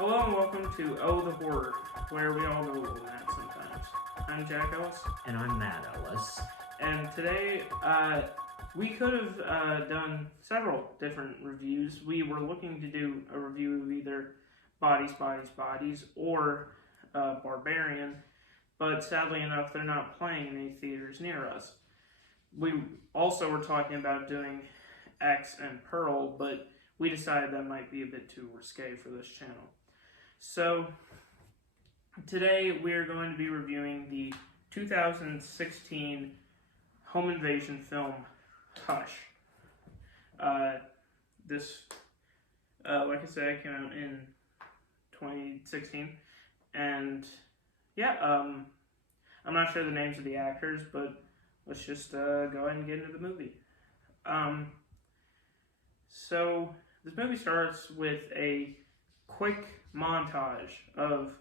Hello and welcome to Oh the Horror, where we all go a little mad sometimes. I'm Jack Ellis, And I'm Matt Ellis. and today we could have done several different reviews. We were looking to do a review of either Bodies, or Barbarian, but sadly enough, they're not playing in any theaters near us. We also were talking about doing X and Pearl, but we decided that might be a bit too risque for this channel. So, today we are going to be reviewing the 2016 home invasion film Hush. Like I said, came out in 2016, and yeah, I'm not sure the names of the actors, but let's just go ahead and get into the movie. So this movie starts with a quick montage of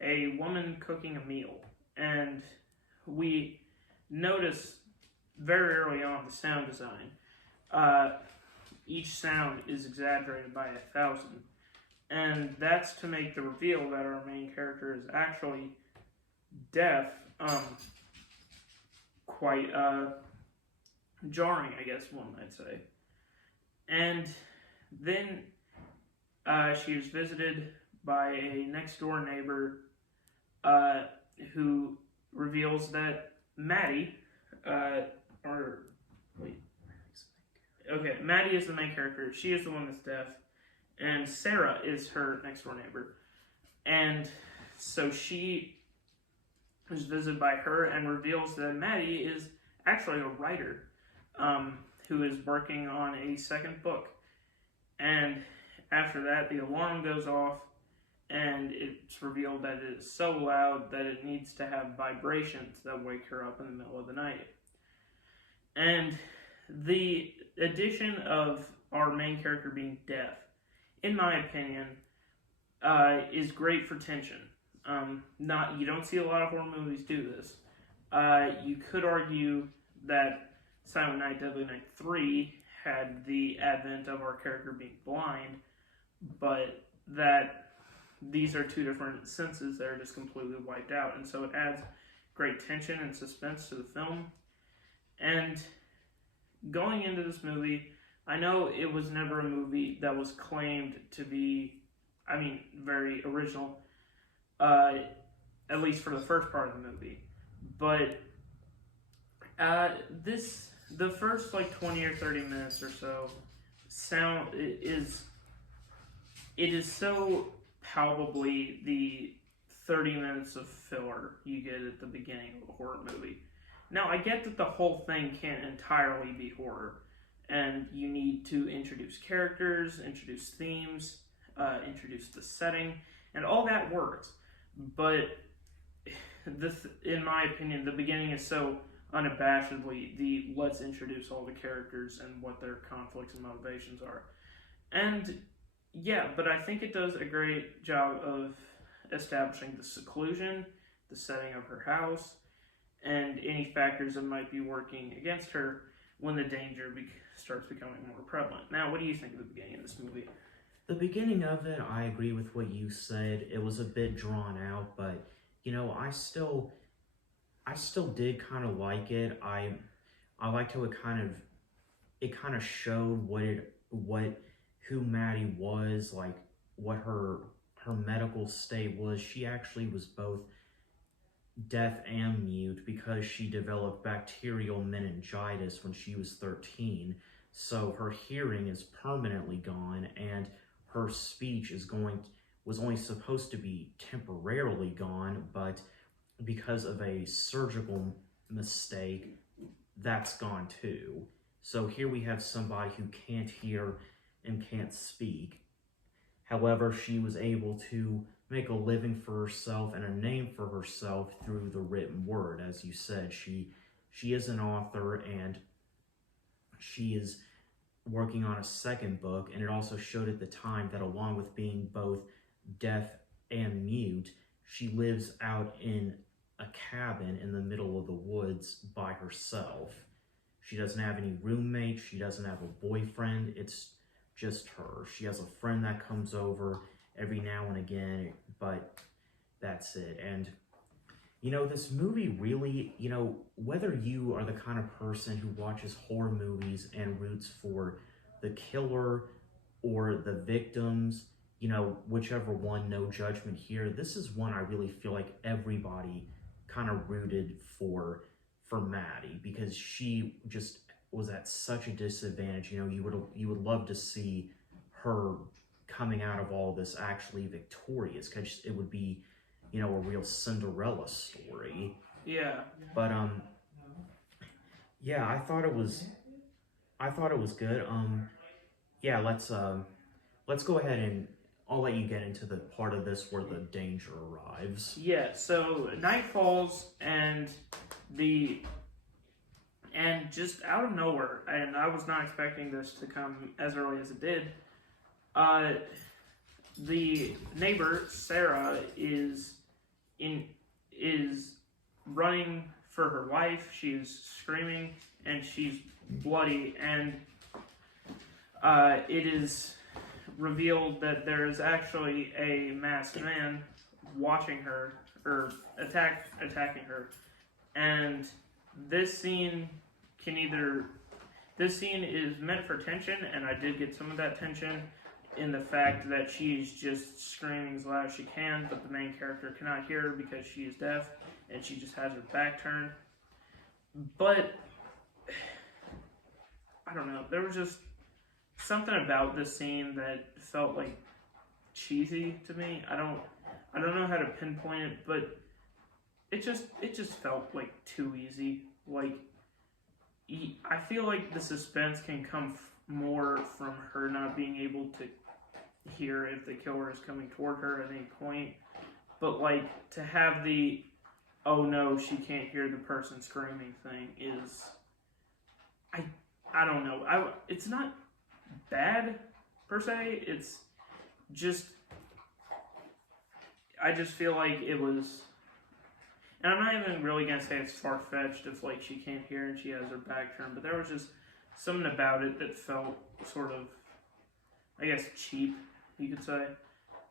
a woman cooking a meal, and we notice very early on the sound design. Each sound is exaggerated by 1,000, and that's to make the reveal that our main character is actually deaf quite jarring, I guess one might say. And then she was visited by a next door neighbor who reveals that Maddie, Maddie is the main character. She is the one that's deaf, and Sarah is her next door neighbor. And so she is visited by her and reveals that Maddie is actually a writer who is working on a second book. And after that, the alarm goes off, and it's revealed that it is so loud that it needs to have vibrations that wake her up in the middle of the night. And the addition of our main character being deaf, in my opinion, is great for tension. You don't see a lot of horror movies do this. You could argue that Silent Night, Deadly Night 3 had the advent of our character being blind, but that these are two different senses that are just completely wiped out, and so it adds great tension and suspense to the film. And going into this movie, I know it was never a movie that was claimed to be, very original, at least for the first part of the movie, but the first 20 or 30 minutes or so it is so palpably the 30 minutes of filler you get at the beginning of a horror movie. Now, I get that the whole thing can't entirely be horror, and you need to introduce characters, introduce themes, introduce the setting, and all that works. But in my opinion, the beginning is so unabashedly let's introduce all the characters and what their conflicts and motivations are. And yeah, but I think it does a great job of establishing the seclusion, the setting of her house, and any factors that might be working against her when the danger starts becoming more prevalent. Now, what do you think of the beginning of this movie? The beginning of it, I agree with what you said. It was a bit drawn out, but I still did kind of like it. I liked how it kind of showed who Maddie was, like what her medical state was. She actually was both deaf and mute because she developed bacterial meningitis when she was 13. So her hearing is permanently gone, and her speech was only supposed to be temporarily gone, but because of a surgical mistake, that's gone too. So here we have somebody who can't hear and can't speak. However, she was able to make a living for herself and a name for herself through the written word. As you said, she is an author, and she is working on a second book, and it also showed at the time that along with being both deaf and mute, she lives out in a cabin in the middle of the woods by herself. She doesn't have any roommates, she doesn't have a boyfriend, it's just her. She has a friend that comes over, every now and again, but that's it. And this movie really, whether you are the kind of person who watches horror movies and roots for the killer or the victims, whichever one, no judgment here. This is one I really feel like everybody kind of rooted for Maddie, because she just was at such a disadvantage. You would love to see her coming out of all this actually victorious, because it would be a real Cinderella story. Yeah. But yeah, I thought it was good. Yeah, let's go ahead and I'll let you get into the part of this where the danger arrives. Yeah, so night falls and just out of nowhere, and I was not expecting this to come as early as it did, the neighbor, Sarah, is running for her life. She's screaming and she's bloody, and it is revealed that there is actually a masked man watching her, or attacking her. And this scene is meant for tension, and I did get some of that tension in the fact that she's just screaming as loud as she can, but the main character cannot hear her because she is deaf, and she just has her back turned. But I don't know, there was just something about this scene that felt like cheesy to me. I don't know how to pinpoint it, but it just felt like too easy. Like, I feel like the suspense can come more from her not being able to hear if the killer is coming toward her at any point. But like, to have the oh no, she can't hear the person screaming thing is, I don't know. It's not bad per se. It's just, I just feel like it was, and I'm not even really gonna say it's far-fetched if like she can't hear and she has her back turned, but there was just something about it that felt sort of, I guess, cheap, you could say.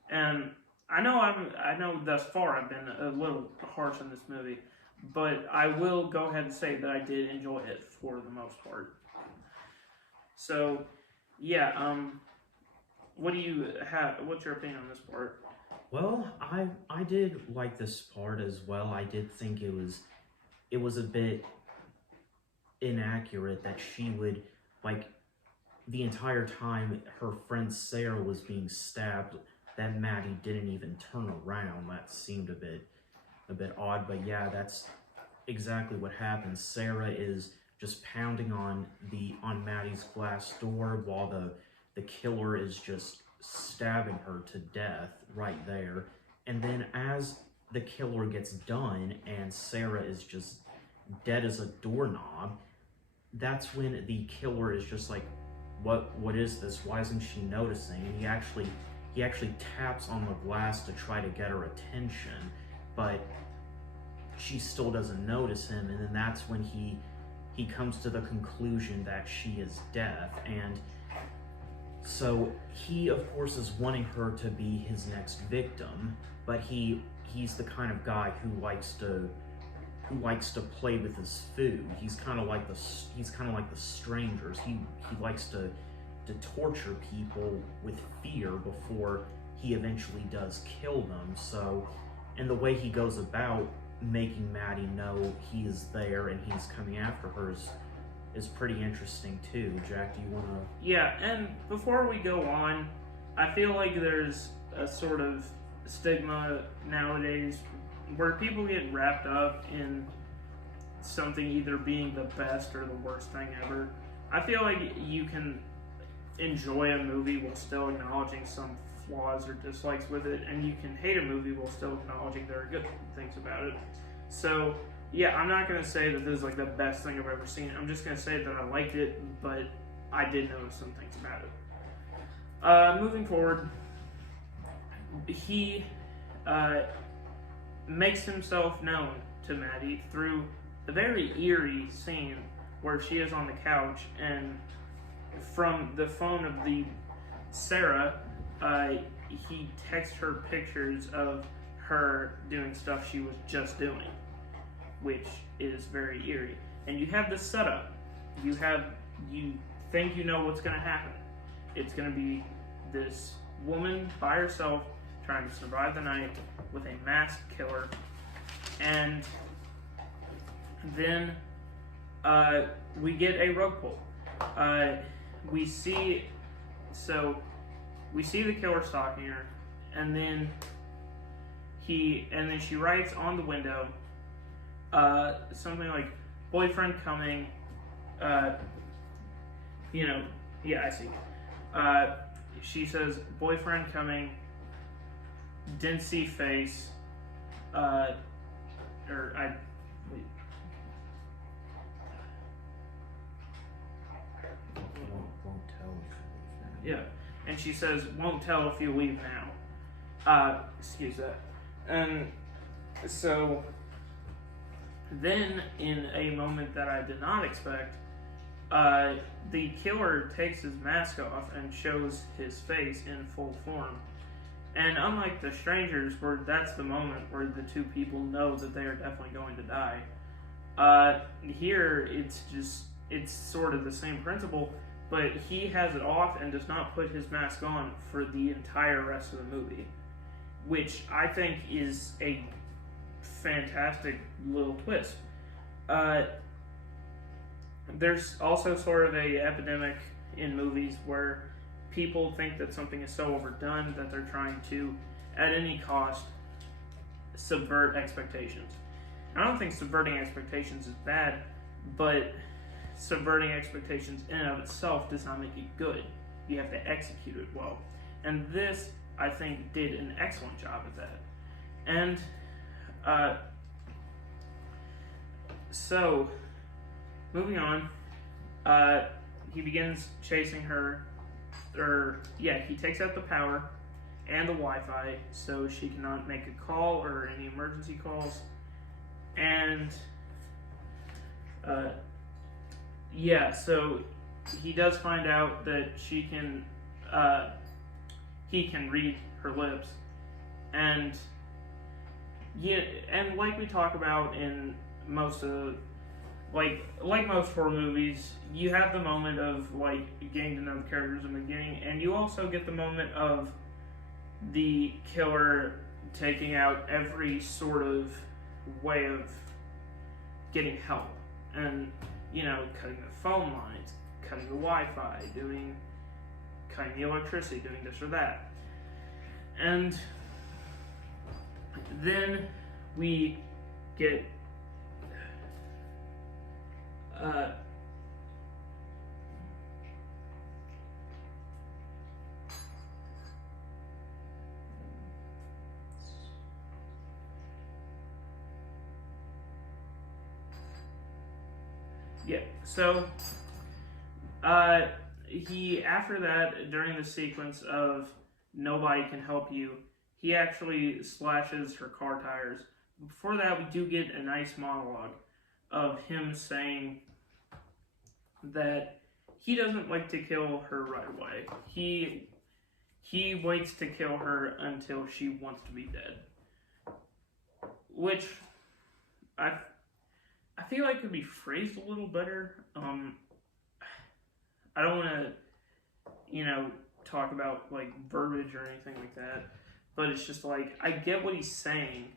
And I know thus far I've been a little harsh on this movie, but I will go ahead and say that I did enjoy it for the most part. So, yeah, what do you have? What's your opinion on this part? Well, I did like this part as well. I did think it was a bit inaccurate that she would, like, the entire time her friend Sarah was being stabbed, that Maddie didn't even turn around. That seemed a bit odd, but yeah, that's exactly what happens. Sarah is just pounding on Maddie's glass door while the killer is just stabbing her to death right there. And then as the killer gets done and Sarah is just dead as a doorknob, that's when the killer is just like, what is this? Why isn't she noticing? And he actually taps on the glass to try to get her attention, but she still doesn't notice him. And then that's when he comes to the conclusion that she is deaf. And so he, of course, is wanting her to be his next victim, but he's the kind of guy who likes to play with his food. He's kind of like the strangers. He likes to torture people with fear before he eventually does kill them. So, and the way he goes about making Maddie know he is there and he's coming after her is pretty interesting too. Jack, do you want to? Yeah, and before we go on, I feel like there's a sort of stigma nowadays where people get wrapped up in something either being the best or the worst thing ever. I feel like you can enjoy a movie while still acknowledging some flaws or dislikes with it, and you can hate a movie while still acknowledging there are good things about it. So, yeah, I'm not going to say that this is like the best thing I've ever seen. I'm just going to say that I liked it, but I did notice some things about it. Moving forward, he makes himself known to Maddie through a very eerie scene where she is on the couch, and from the phone of the Sarah, he texts her pictures of her doing stuff she was just doing, which is very eerie. And you have this setup. You think you know what's going to happen. It's going to be this woman by herself trying to survive the night with a masked killer. And then we get a rug pull. We see the killer stalking her, and then she writes on the window something like boyfriend coming. I see. She says boyfriend coming, didn't see face, wait. Won't tell if you leave now. Yeah, and she says won't tell if you leave now. Excuse that. And so then, in a moment that I did not expect, the killer takes his mask off and shows his face in full form. And unlike The Strangers, where that's the moment where the two people know that they are definitely going to die, here it's sort of the same principle, but he has it off and does not put his mask on for the entire rest of the movie, which I think is a fantastic little twist. There's also sort of a epidemic in movies where people think that something is so overdone that they're trying to, at any cost, subvert expectations. I don't think subverting expectations is bad, but subverting expectations in and of itself does not make it good. You have to execute it well. And this, I think, did an excellent job at that. And, so, moving on, he begins chasing her, he takes out the power and the Wi-Fi so she cannot make a call or any emergency calls. And, so he does find out that he can read her lips. And, and like we talk about in most of, like most horror movies, you have the moment of, getting to know the characters in the beginning, and you also get the moment of the killer taking out every sort of way of getting help. And, cutting the phone lines, cutting the Wi-Fi, cutting the electricity, doing this or that. And then we get so he, after that, during the sequence of nobody can help you, he actually slashes her car tires. Before that, we do get a nice monologue of him saying that he doesn't like to kill her right away. He waits to kill her until she wants to be dead. Which I feel like could be phrased a little better. I don't want to, talk about verbiage or anything like that, but it's just I get what he's saying.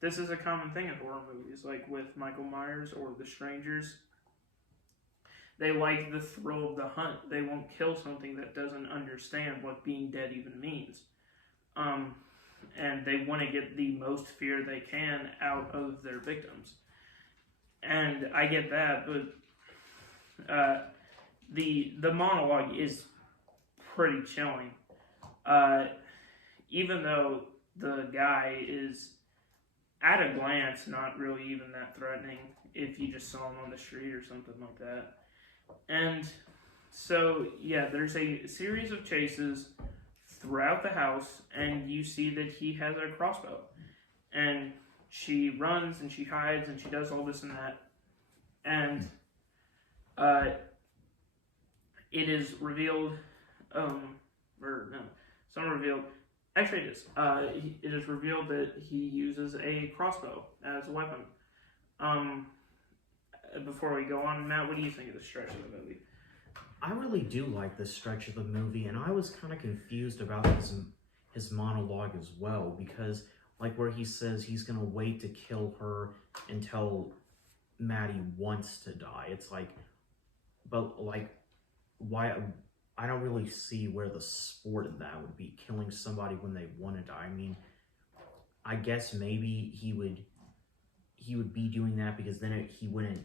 This is a common thing in horror movies, like with Michael Myers or The Strangers. They like the thrill of the hunt. They won't kill something that doesn't understand what being dead even means. And they want to get the most fear they can out of their victims. And I get that, but the monologue is pretty chilling. Even though the guy is, at a glance, not really even that threatening if you just saw him on the street or something like that. And so, there's a series of chases throughout the house, and you see that he has a crossbow. And she runs, and she hides, and she does all this and that. And it is revealed, Some revealed. Actually, it is. It is revealed that he uses a crossbow as a weapon. Before we go on, Matt, what do you think of the stretch of the movie? I really do like this stretch of the movie, and I was kind of confused about his monologue as well, because like where he says he's gonna wait to kill her until Maddie wants to die. It's like, but like, why? I don't really see where the sport in that would be, killing somebody when they want to die. I mean, I guess maybe he would be doing that because then he wouldn't.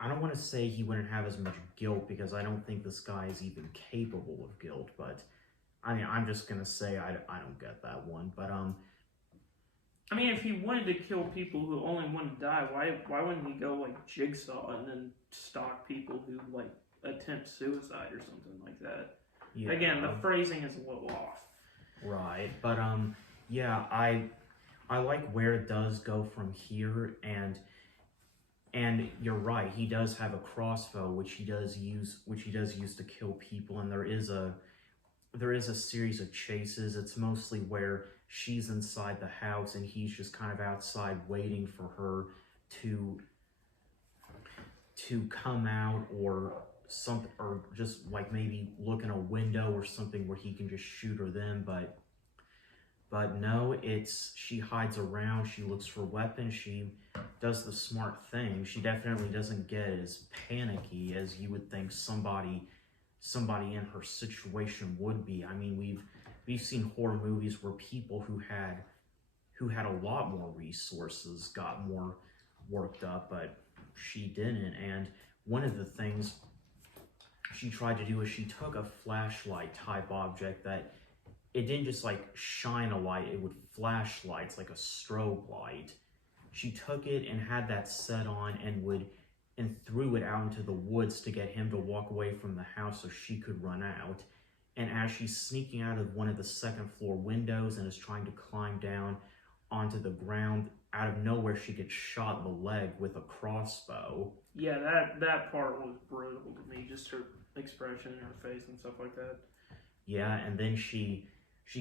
I don't want to say he wouldn't have as much guilt, because I don't think this guy is even capable of guilt, but I mean, I'm just gonna say I don't get that one. But I mean, if he wanted to kill people who only want to die, why wouldn't he go like Jigsaw and then stalk people who like attempt suicide or something like that? yeah, Again, the phrasing is a little off. right. But yeah, I like where it does go from here, and you're right. He does have a crossbow, which he does use to kill people, and there is a series of chases. It's mostly where she's inside the house and he's just kind of outside waiting for her to come out, or something, or just like maybe look in a window or something where he can just shoot her then. But no, she hides around, she looks for weapons, she does the smart thing. She definitely doesn't get as panicky as you would think somebody in her situation would be. I mean, we've seen horror movies where people who had a lot more resources got more worked up, but she didn't. And one of the things she tried to do is she took a flashlight type object that it didn't just like shine a light, it would flash lights like a strobe light. She took it and had that set on and threw it out into the woods to get him to walk away from the house so she could run out. And as she's sneaking out of one of the second floor windows and is trying to climb down onto the ground, out of nowhere she gets shot in the leg with a crossbow. Yeah, that part was brutal to me, just her expression in her face and stuff like that. Yeah, and then she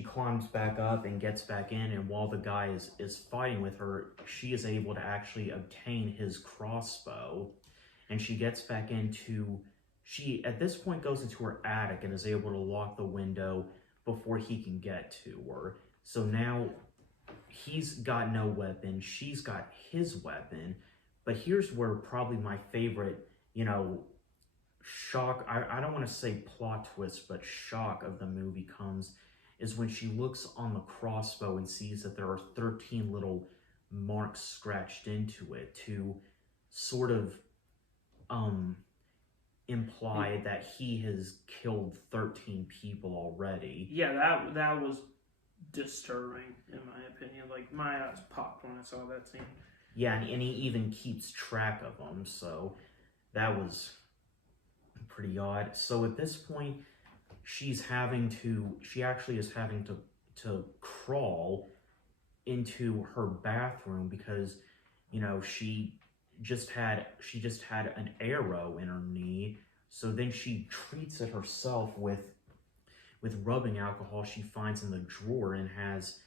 climbs back up and gets back in, and while the guy is fighting with her, she is able to actually obtain his crossbow, and she gets back into, she at this point goes into her attic and is able to lock the window before he can get to her. So now he's got no weapon, she's got his weapon, but here's where probably my favorite, shock, I don't want to say plot twist, but shock of the movie comes, is when she looks on the crossbow and sees that there are 13 little marks scratched into it to sort of imply that he has killed 13 people already. Yeah, that was disturbing in my opinion. Like my eyes popped when I saw that scene. Yeah, and he even keeps track of them, so that was pretty odd. So at this point, she actually is having to crawl into her bathroom because, she just had an arrow in her knee. So then she treats it herself with rubbing alcohol she finds in the drawer, and has,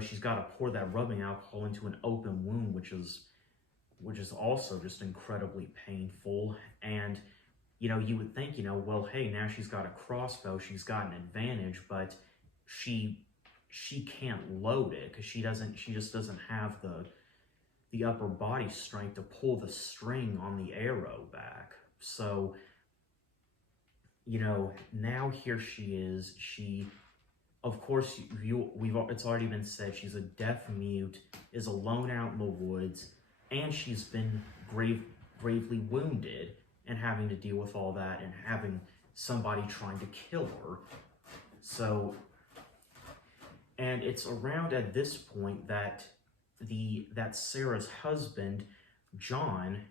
she's got to pour that rubbing alcohol into an open wound, which is also just incredibly painful. And you would think, well, hey, now she's got a crossbow, she's got an advantage, but she can't load it because she just doesn't have the upper body strength to pull the string on the arrow back. So, now here she is. She, of course, it's already been said, she's a deaf mute, is alone out in the woods, and she's been gravely wounded, and having to deal with all that, and having somebody trying to kill her. So, and it's around at this point that Sarah's husband, John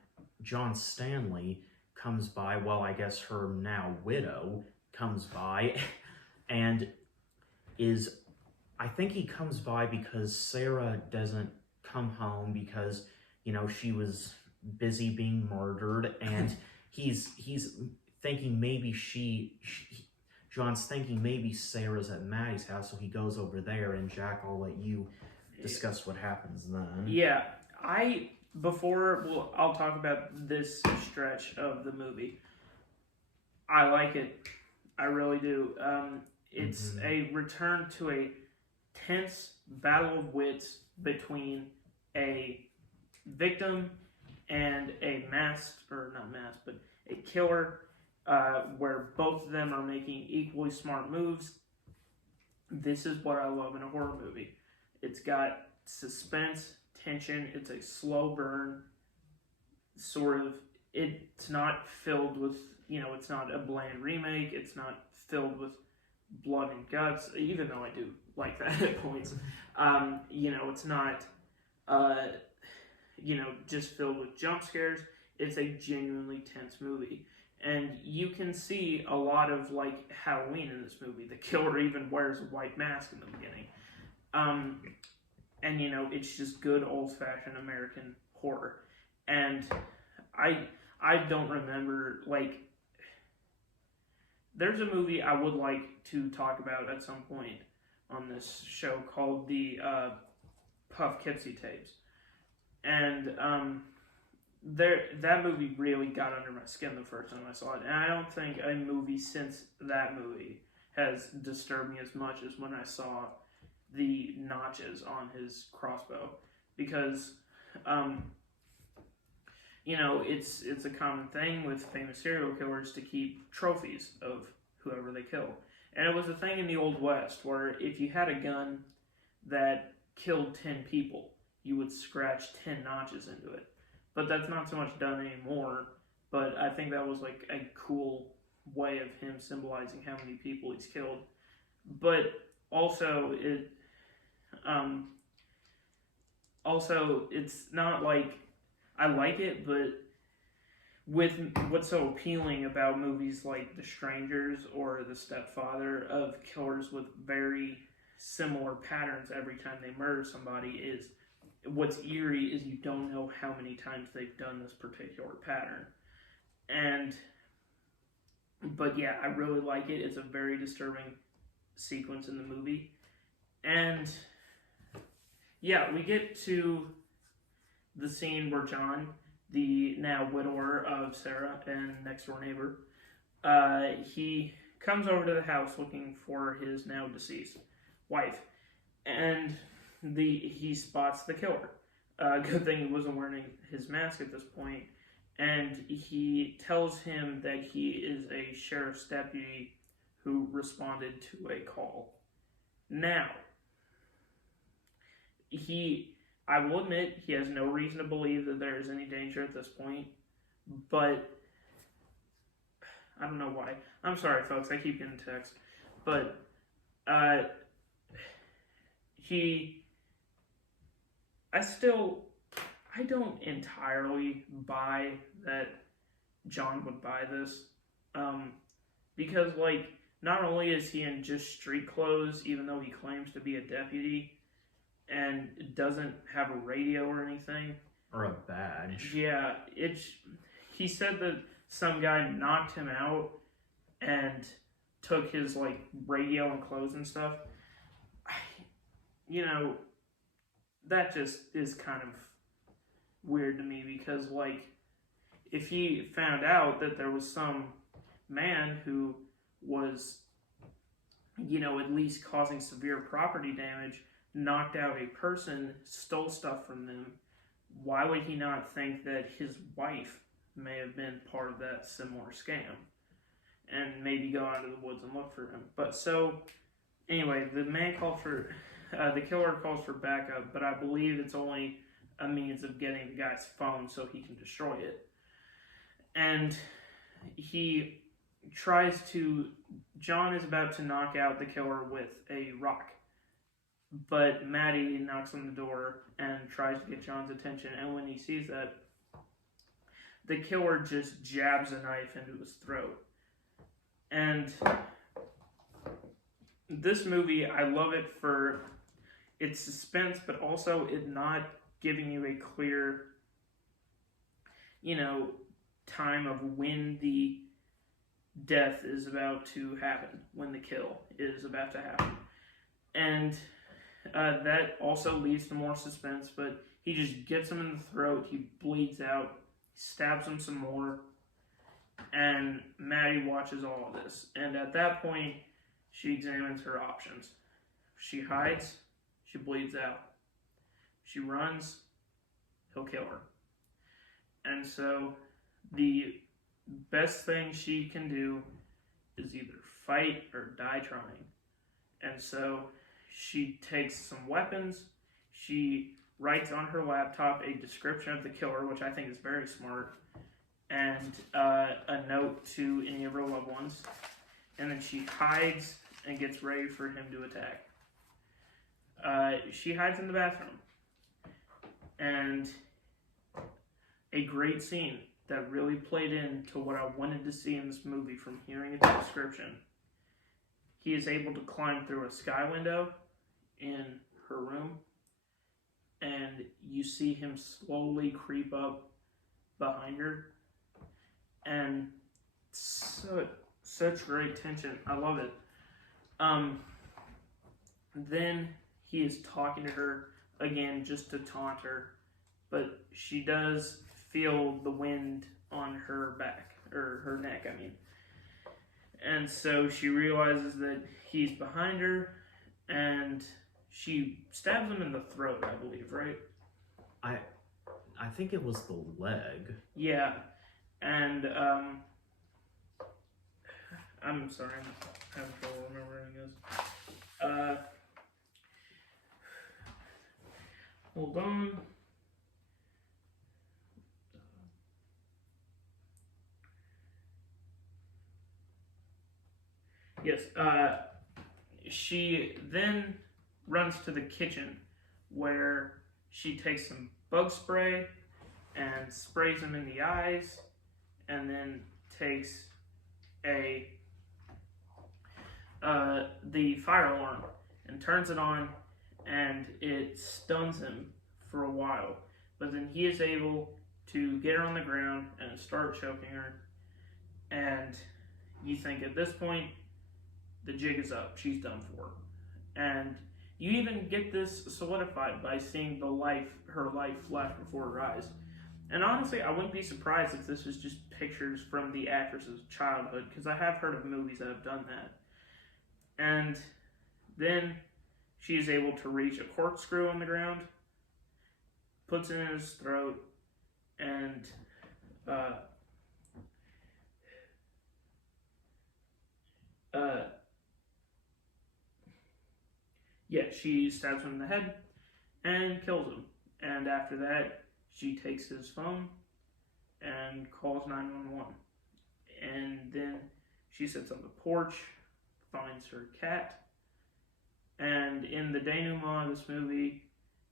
Stanley, comes by, well, I guess her now widow comes by, and I think he comes by because Sarah doesn't come home because, she was busy being murdered, and he's thinking maybe John's thinking maybe Sarah's at Maddie's house, so he goes over there. And Jack, I'll let you discuss what happens then. Yeah, I'll talk about this stretch of the movie. I like it. I really do. It's a return to a tense battle of wits between a victim and a a killer, where both of them are making equally smart moves. This is what I love in a horror movie. It's got suspense, tension. It's a slow burn, sort of. It's not filled with, it's not a bland remake. It's not filled with blood and guts, even though I do like that at points. It's not, just filled with jump scares. It's a genuinely tense movie. And you can see a lot of, like, Halloween in this movie. The killer even wears a white mask in the beginning. It's just good old-fashioned American horror. And I don't remember, like, there's a movie I would like to talk about at some point on this show called the Poughkeepsie Tapes. And that movie really got under my skin the first time I saw it. And I don't think a movie since that movie has disturbed me as much as when I saw the notches on his crossbow. Because, it's a common thing with famous serial killers to keep trophies of whoever they kill. And it was a thing in the Old West where if you had a gun that killed 10 people, you would scratch 10 notches into it. But that's not so much done anymore. But I think that was like a cool way of him symbolizing how many people he's killed. But also it's not like I like it, but with what's so appealing about movies like The Strangers or The Stepfather of killers with very similar patterns every time they murder somebody is what's eerie is you don't know how many times they've done this particular pattern. But yeah, I really like it. It's a very disturbing sequence in the movie. And yeah, we get to the scene where John, the now widower of Sarah and next door neighbor, he comes over to the house looking for his now deceased wife, and he spots the killer. Good thing he wasn't wearing his mask at this point, and he tells him that he is a sheriff's deputy who responded to a call. Now, I will admit, he has no reason to believe that there is any danger at this point, but I don't know why. I'm sorry, folks, I keep getting texts, but I don't entirely buy that John would buy this, because, like, not only is he in just street clothes, even though he claims to be a deputy, and doesn't have a radio or anything. Or a badge. Yeah, he said that some guy knocked him out and took his, like, radio and clothes and stuff. That just is kind of weird to me because, like, if he found out that there was some man who was, at least causing severe property damage, knocked out a person, stole stuff from them, why would he not think that his wife may have been part of that similar scam? And maybe go out of the woods and look for him. But so, anyway, the killer calls for backup, but I believe it's only a means of getting the guy's phone so he can destroy it. And John is about to knock out the killer with a rock. But Maddie knocks on the door and tries to get John's attention, and when he sees that, the killer just jabs a knife into his throat. And this movie, I love it for its suspense, but also it not giving you a clear, time of when the death is about to happen, when the kill is about to happen. And that also leads to more suspense, but he just gets him in the throat, he bleeds out, stabs him some more, and Maddie watches all of this. And at that point, she examines her options. She hides, she bleeds out. She runs, he'll kill her. And so the best thing she can do is either fight or die trying. And so she takes some weapons, she writes on her laptop a description of the killer, which I think is very smart, and a note to any of her loved ones, and then she hides and gets ready for him to attack. She hides in the bathroom, and a great scene that really played into what I wanted to see in this movie from hearing its description. He is able to climb through a sky window in her room, and you see him slowly creep up behind her, and such great tension. I love it. Then he is talking to her again just to taunt her, but she does feel the wind on her back, or her neck, I mean. And so she realizes that he's behind her, and she stabs him in the throat, I believe, right? I think it was the leg. Yeah, and I'm sorry, I'm having trouble remembering this. Hold on. Yes, she then runs to the kitchen where she takes some bug spray and sprays him in the eyes, and then takes the fire alarm and turns it on, and it stuns him for a while. But then he is able to get her on the ground and start choking her, and you think at this point, the jig is up, she's done for. And you even get this solidified by seeing her life flash before her eyes. And honestly, I wouldn't be surprised if this was just pictures from the actress's childhood, because I have heard of movies that have done that. And then she is able to reach a corkscrew on the ground, puts it in his throat, and she stabs him in the head and kills him. And after that, she takes his phone and calls 911. And then she sits on the porch, finds her cat, and in the denouement of this movie,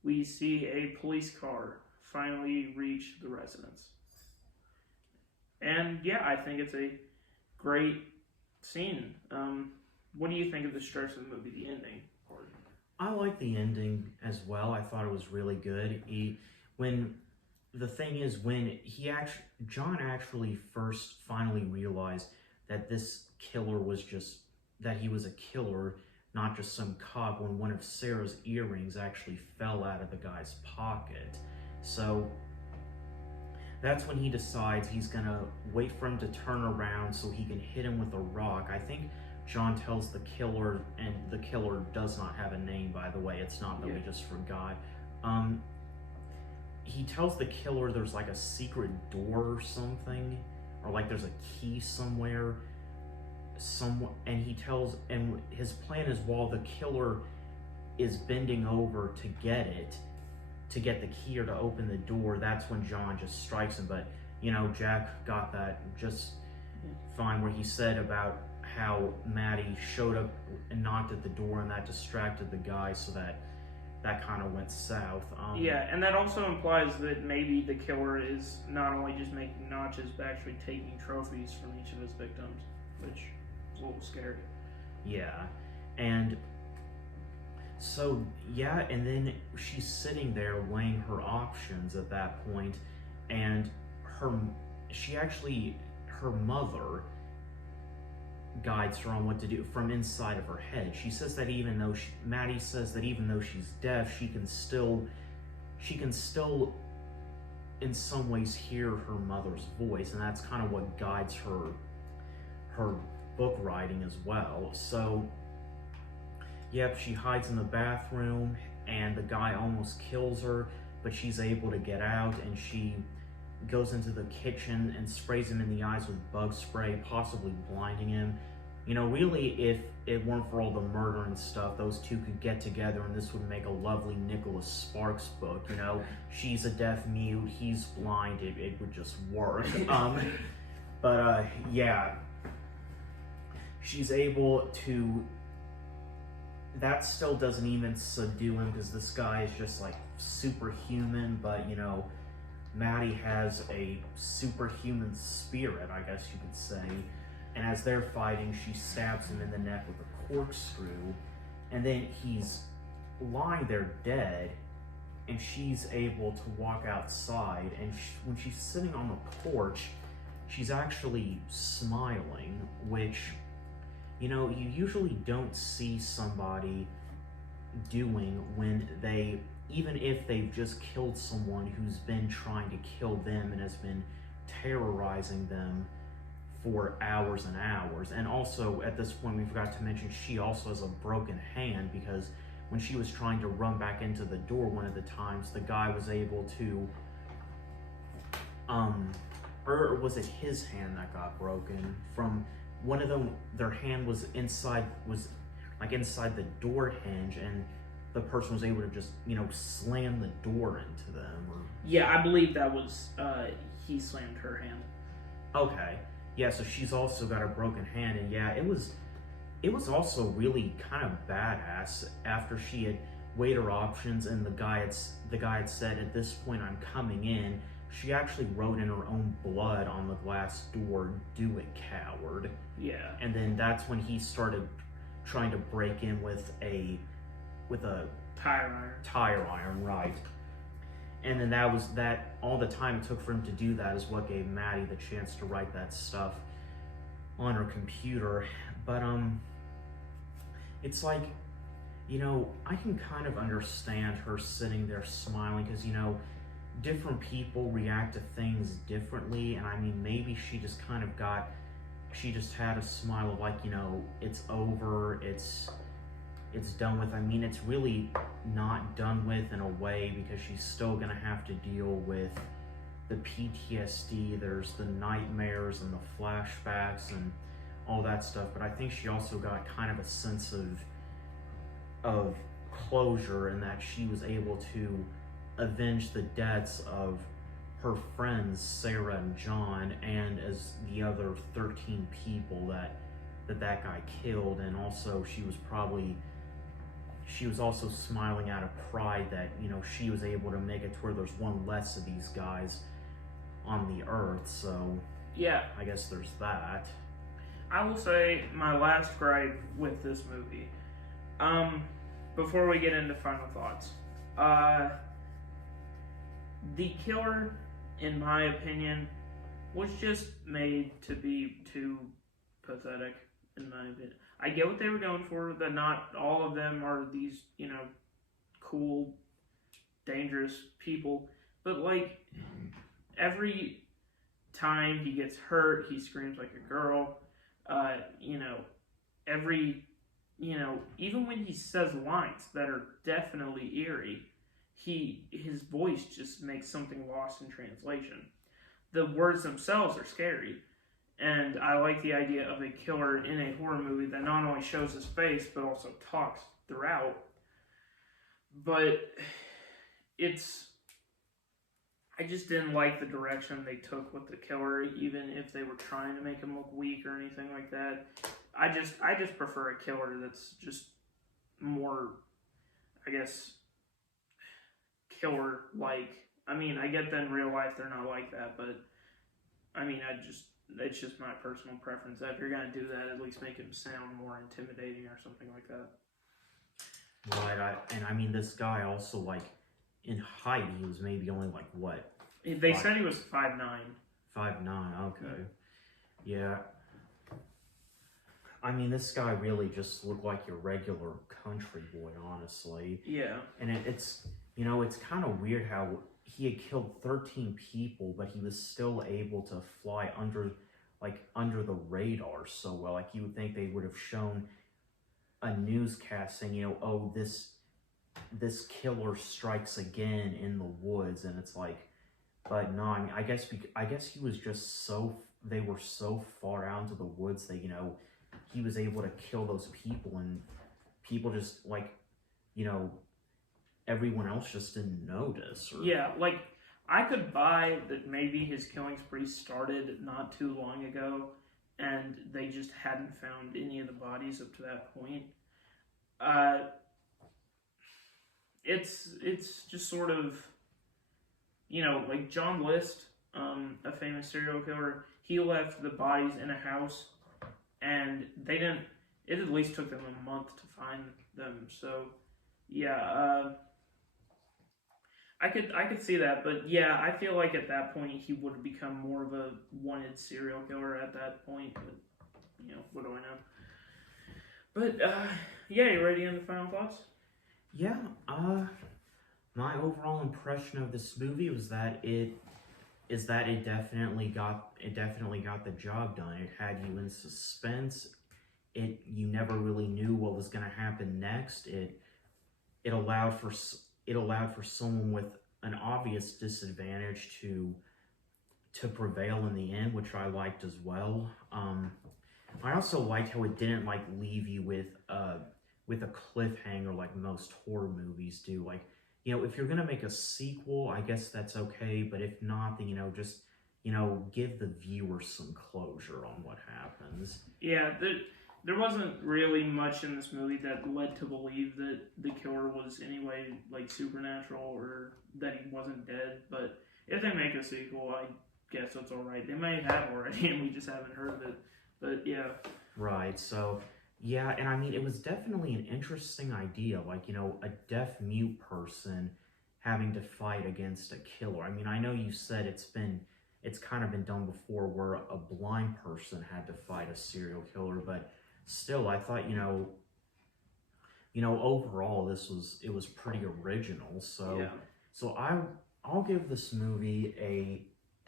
we see a police car finally reach the residence. And yeah, I think it's a great scene. What do you think of the stretch of the movie, the ending? I like the ending as well. I thought it was really good. When John actually first finally realized that this killer was that he was a killer, not just some cop, when one of Sarah's earrings actually fell out of the guy's pocket. So that's when he decides he's gonna wait for him to turn around so he can hit him with a rock. I think John tells the killer, and the killer does not have a name, by the way. It's not that we just forgot. He tells the killer there's like a secret door or something, or like there's a key somewhere. And his plan is, while the killer is bending over to get the key or to open the door, that's when John just strikes him. But Jack got that just fine, where he said about how Maddie showed up and knocked at the door, and that distracted the guy, so that kind of went south. Yeah, and that also implies that maybe the killer is not only just making notches, but actually taking trophies from each of his victims, which is a little scary. Yeah, and so, and then she's sitting there weighing her options at that point, and her mother guides her on what to do from inside of her head. She says that Maddie says that even though she's deaf, she can still in some ways hear her mother's voice, and that's kind of what guides her book writing as well. So yep, she hides in the bathroom and the guy almost kills her, but she's able to get out, and she goes into the kitchen and sprays him in the eyes with bug spray, possibly blinding him. You know, really, if it weren't for all the murder and stuff, those two could get together and this would make a lovely Nicholas Sparks book. You know, she's a deaf mute, he's blind, it would just work. Yeah, she's able to, that still doesn't even subdue him because this guy is just like superhuman, but you know, Maddie has a superhuman spirit, I guess you could say. And as they're fighting, she stabs him in the neck with a corkscrew, and then he's lying there dead, and she's able to walk outside, and when she's sitting on the porch, she's actually smiling, which, you know, you usually don't see somebody doing when they, even if they've just killed someone who's been trying to kill them and has been terrorizing them for hours and hours. And also, at this point, we forgot to mention she also has a broken hand, because when she was trying to run back into the door one of the times, the guy was able to, or was it his hand that got broken? From one of them, their hand was like inside the door hinge, and the person was able to just, you know, slam the door into them. Or... Yeah, I believe that was, he slammed her hand. Okay. Yeah, so she's also got a broken hand, and yeah, it was also really kind of badass after she had weighed her options, and the guy had said, "At this point, I'm coming in." She actually wrote in her own blood on the glass door, "Do it, coward." Yeah. And then that's when he started trying to break in with a tire iron, right? And then that all the time it took for him to do that is what gave Maddie the chance to write that stuff on her computer. But it's like, you know, I can kind of understand her sitting there smiling, because, you know, different people react to things differently, and I mean, maybe she just had a smile of like, you know, it's over, it's done with. I mean, it's really not done with in a way, because she's still gonna have to deal with the PTSD, there's the nightmares and the flashbacks and all that stuff, but I think she also got kind of a sense of closure, in that she was able to avenge the deaths of her friends Sarah and John, and as the other 13 people that guy killed. And also she was also smiling out of pride that, you know, she was able to make it to where there's one less of these guys on the earth. So yeah, I guess there's that. I will say my last gripe with this movie, before we get into final thoughts, the killer, in my opinion, was just made to be too pathetic, in my opinion. I get what they were going for, that not all of them are these, you know, cool, dangerous people, but like, every time he gets hurt, he screams like a girl. You know, even when he says lines that are definitely eerie, his voice just makes something lost in translation. The words themselves are scary. And I like the idea of a killer in a horror movie that not only shows his face, but also talks throughout. But I just didn't like the direction they took with the killer, even if they were trying to make him look weak or anything like that. I just prefer a killer that's just more, I guess, killer-like. I mean, I get that in real life they're not like that, but I mean, it's just my personal preference. If you're going to do that, at least make him sound more intimidating or something like that. Right, and I mean, this guy also, like, in height, he was maybe only, like, what? They said he was 5'9". 5'9", okay. Yeah. I mean, this guy really just looked like your regular country boy, honestly. Yeah. And it's, you know, it's kind of weird how he had killed 13 people, but he was still able to fly under the radar so well. Like, you would think they would have shown a newscast saying, you know, oh, this killer strikes again in the woods, and it's like, but no, I mean, I guess he was just they were so far out into the woods that, you know, he was able to kill those people, and people just, like, you know, everyone else just didn't notice. Yeah, like, I could buy that maybe his killing spree started not too long ago, and they just hadn't found any of the bodies up to that point. It's just sort of, you know, like John List, a famous serial killer, he left the bodies in a house, and it at least took them a month to find them. So, yeah, I could see that, but yeah, I feel like at that point he would have become more of a wanted serial killer at that point, but, you know, what do I know? But, yeah, you ready on the final thoughts? Yeah, my overall impression of this movie was that it definitely got the job done. It had you in suspense. You never really knew what was going to happen next. It allowed for someone with an obvious disadvantage to prevail in the end, which I liked as well. I also liked how it didn't like leave you with a cliffhanger like most horror movies do. Like, you know, if you're gonna make a sequel, I guess that's okay, but if not, then, you know, just, you know, give the viewer some closure on what happens. Yeah, there wasn't really much in this movie that led to believe that the killer was anyway like supernatural or that he wasn't dead. But if they make a sequel, I guess that's all right. They may have already, and we just haven't heard of it. But yeah, right. So yeah, and I mean, it was definitely an interesting idea. Like, you know, a deaf-mute person having to fight against a killer. I mean, I know you said it's kind of been done before where a blind person had to fight a serial killer, but still, I thought, you know, overall, it was pretty original. So, yeah. So I'll give this movie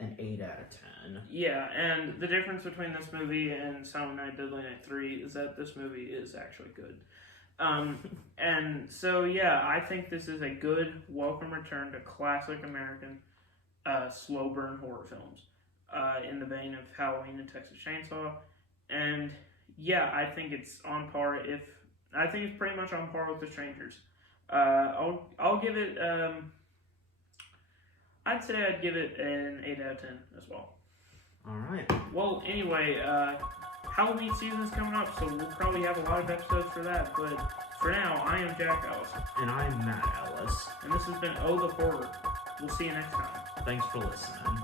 an 8 out of 10. Yeah, and the difference between this movie and Silent Night, Deadly Night 3 is that this movie is actually good. And so, yeah, I think this is a good welcome return to classic American slow burn horror films in the vein of Halloween and Texas Chainsaw. And yeah, I think it's on par. I think it's pretty much on par with The Strangers. I'll give it. I'd say I'd give it an 8 out of 10 as well. All right. Well, anyway, Halloween season is coming up, so we'll probably have a lot of episodes for that. But for now, I am Jack Ellis. And I'm Matt Ellis. And this has been Oh the Horror. We'll see you next time. Thanks for listening.